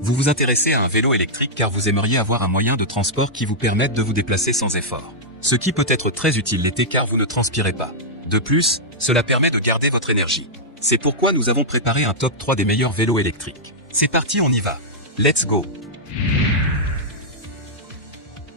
Vous vous intéressez à un vélo électrique car vous aimeriez avoir un moyen de transport qui vous permette de vous déplacer sans effort. Ce qui peut être très utile l'été car vous ne transpirez pas. De plus, cela permet de garder votre énergie. C'est pourquoi nous avons préparé un top 3 des meilleurs vélos électriques. C'est parti, on y va. Let's go.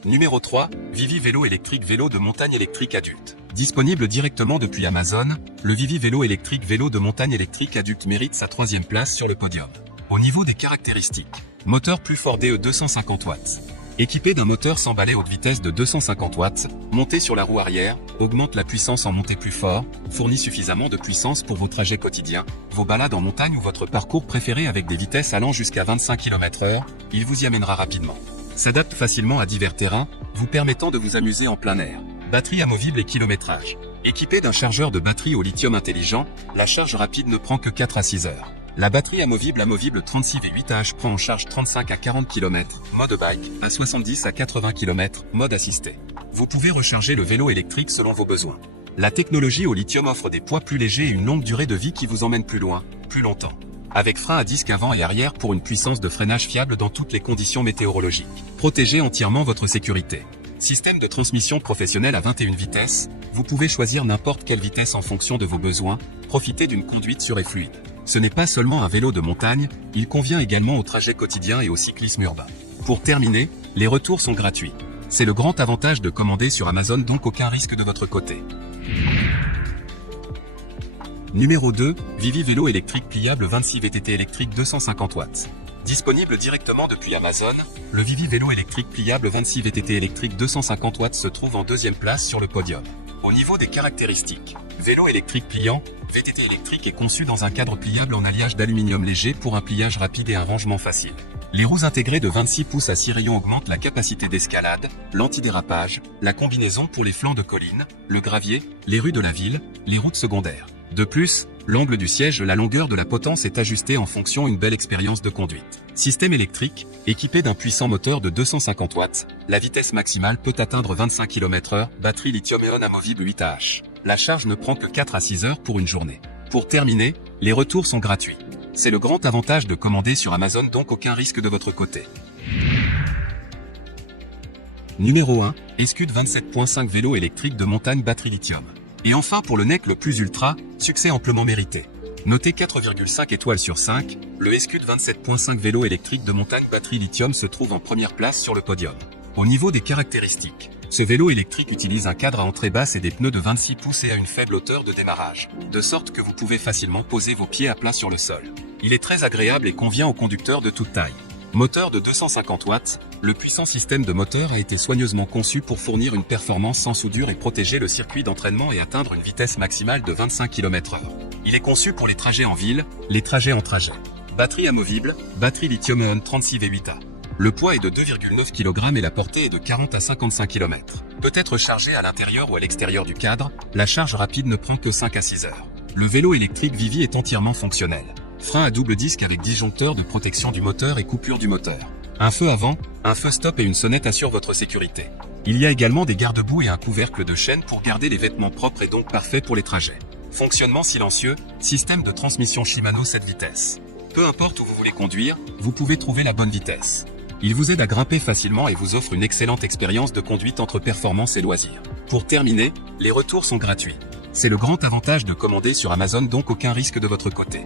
Numéro 3, Vivi Vélo électrique, vélo de montagne électrique adulte. Disponible directement depuis Amazon, le Vivi Vélo électrique, vélo de montagne électrique adulte mérite sa 3e place sur le podium. Au niveau des caractéristiques, moteur plus fort DE 250 watts. Équipé d'un moteur sans balai haute vitesse de 250 watts, monté sur la roue arrière, augmente la puissance en montée plus fort, fournit suffisamment de puissance pour vos trajets quotidiens, vos balades en montagne ou votre parcours préféré avec des vitesses allant jusqu'à 25 km/h, il vous y amènera rapidement. S'adapte facilement à divers terrains, vous permettant de vous amuser en plein air. Batterie amovible et kilométrage. Équipé d'un chargeur de batterie au lithium intelligent, la charge rapide ne prend que 4 à 6 heures. La batterie amovible 36 V8H prend en charge 35 à 40 km, mode bike, à 70 à 80 km, mode assisté. Vous pouvez recharger le vélo électrique selon vos besoins. La technologie au lithium offre des poids plus légers et une longue durée de vie qui vous emmène plus loin, plus longtemps. Avec frein à disque avant et arrière pour une puissance de freinage fiable dans toutes les conditions météorologiques. Protégez entièrement votre sécurité. Système de transmission professionnel à 21 vitesses, vous pouvez choisir n'importe quelle vitesse en fonction de vos besoins, profitez d'une conduite sûre et fluide. Ce n'est pas seulement un vélo de montagne, il convient également au trajet quotidien et au cyclisme urbain. Pour terminer, les retours sont gratuits. C'est le grand avantage de commander sur Amazon, donc aucun risque de votre côté. Numéro 2, Vivi Vélo électrique pliable 26 VTT électrique 250 watts. Disponible directement depuis Amazon, le Vivi Vélo électrique pliable 26 VTT électrique 250 watts se trouve en 2e place sur le podium. Au niveau des caractéristiques, vélo électrique pliant, VTT électrique est conçu dans un cadre pliable en alliage d'aluminium léger pour un pliage rapide et un rangement facile. Les roues intégrées de 26 pouces à 6 rayons augmentent la capacité d'escalade, l'antidérapage, la combinaison pour les flancs de collines, le gravier, les rues de la ville, les routes secondaires. De plus, l'angle du siège, la longueur de la potence est ajustée en fonction d'une belle expérience de conduite. Système électrique, équipé d'un puissant moteur de 250 watts, la vitesse maximale peut atteindre 25 km/h, batterie lithium-ion amovible 8Ah. La charge ne prend que 4 à 6 heures pour une journée. Pour terminer, les retours sont gratuits. C'est le grand avantage de commander sur Amazon, donc aucun risque de votre côté. Numéro 1, Escud 27.5 vélo électrique de montagne batterie lithium. Et enfin pour le NEC le plus ultra, succès amplement mérité. Noté 4,5 étoiles sur 5, le Escud 27.5 vélo électrique de montagne batterie lithium se trouve en première place sur le podium. Au niveau des caractéristiques, ce vélo électrique utilise un cadre à entrée basse et des pneus de 26 pouces et à une faible hauteur de démarrage, de sorte que vous pouvez facilement poser vos pieds à plat sur le sol. Il est très agréable et convient aux conducteurs de toute taille. Moteur de 250 watts, le puissant système de moteur a été soigneusement conçu pour fournir une performance sans soudure et protéger le circuit d'entraînement et atteindre une vitesse maximale de 25 km/h. Il est conçu pour les trajets en ville, les trajets en trajet. Batterie amovible, batterie lithium-ion 36 V8A. Le poids est de 2,9 kg et la portée est de 40 à 55 km. Peut être chargé à l'intérieur ou à l'extérieur du cadre, la charge rapide ne prend que 5 à 6 heures. Le vélo électrique Vivi est entièrement fonctionnel. Frein à double disque avec disjoncteur de protection du moteur et coupure du moteur. Un feu avant, un feu stop et une sonnette assurent votre sécurité. Il y a également des garde-boue et un couvercle de chaîne pour garder les vêtements propres et donc parfait pour les trajets. Fonctionnement silencieux, système de transmission Shimano 7 vitesses. Peu importe où vous voulez conduire, vous pouvez trouver la bonne vitesse. Il vous aide à grimper facilement et vous offre une excellente expérience de conduite entre performance et loisirs. Pour terminer, les retours sont gratuits. C'est le grand avantage de commander sur Amazon, donc aucun risque de votre côté.